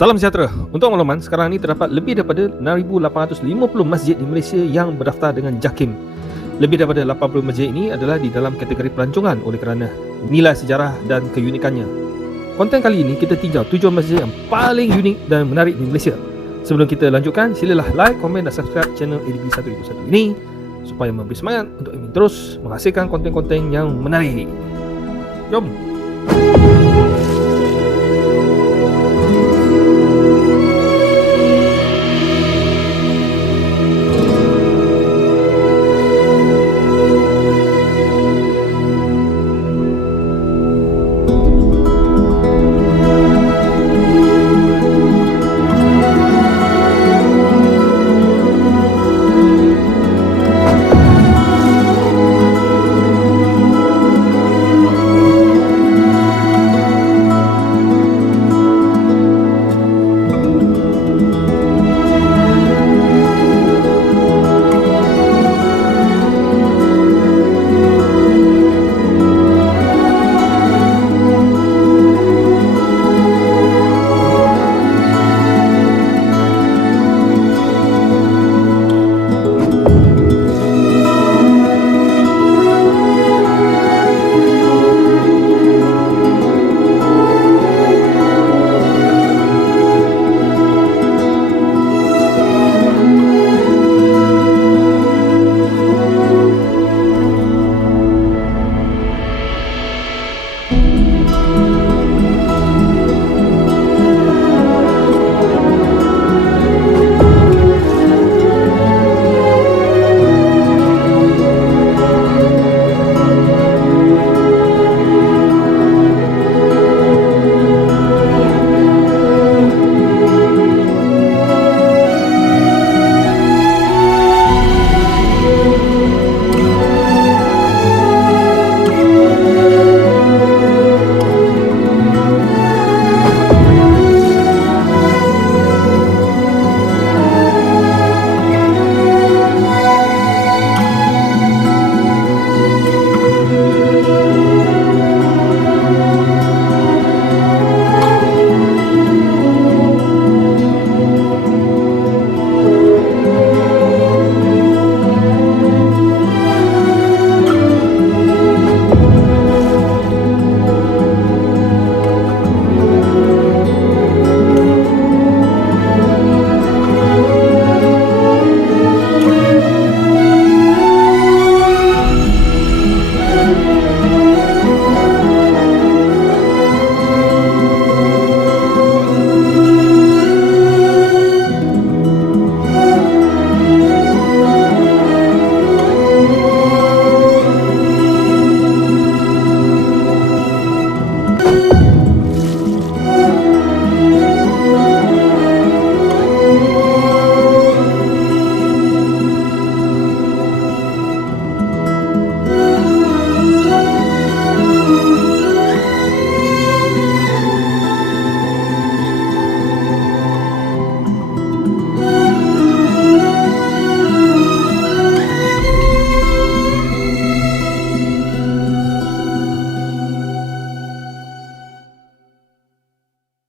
Salam sejahtera. Untuk makluman, sekarang ini terdapat lebih daripada 6,850 masjid di Malaysia yang berdaftar dengan JAKIM. Lebih daripada 80 masjid ini adalah di dalam kategori pelancongan oleh kerana nilai sejarah dan keunikannya. Konten kali ini kita tinjau tujuh masjid yang paling unik dan menarik di Malaysia. Sebelum kita lanjutkan, silalah like, komen dan subscribe channel ADB 1001 ini supaya memberi semangat untuk ingin terus menghasilkan konten-konten yang menarik. Jom! Jom!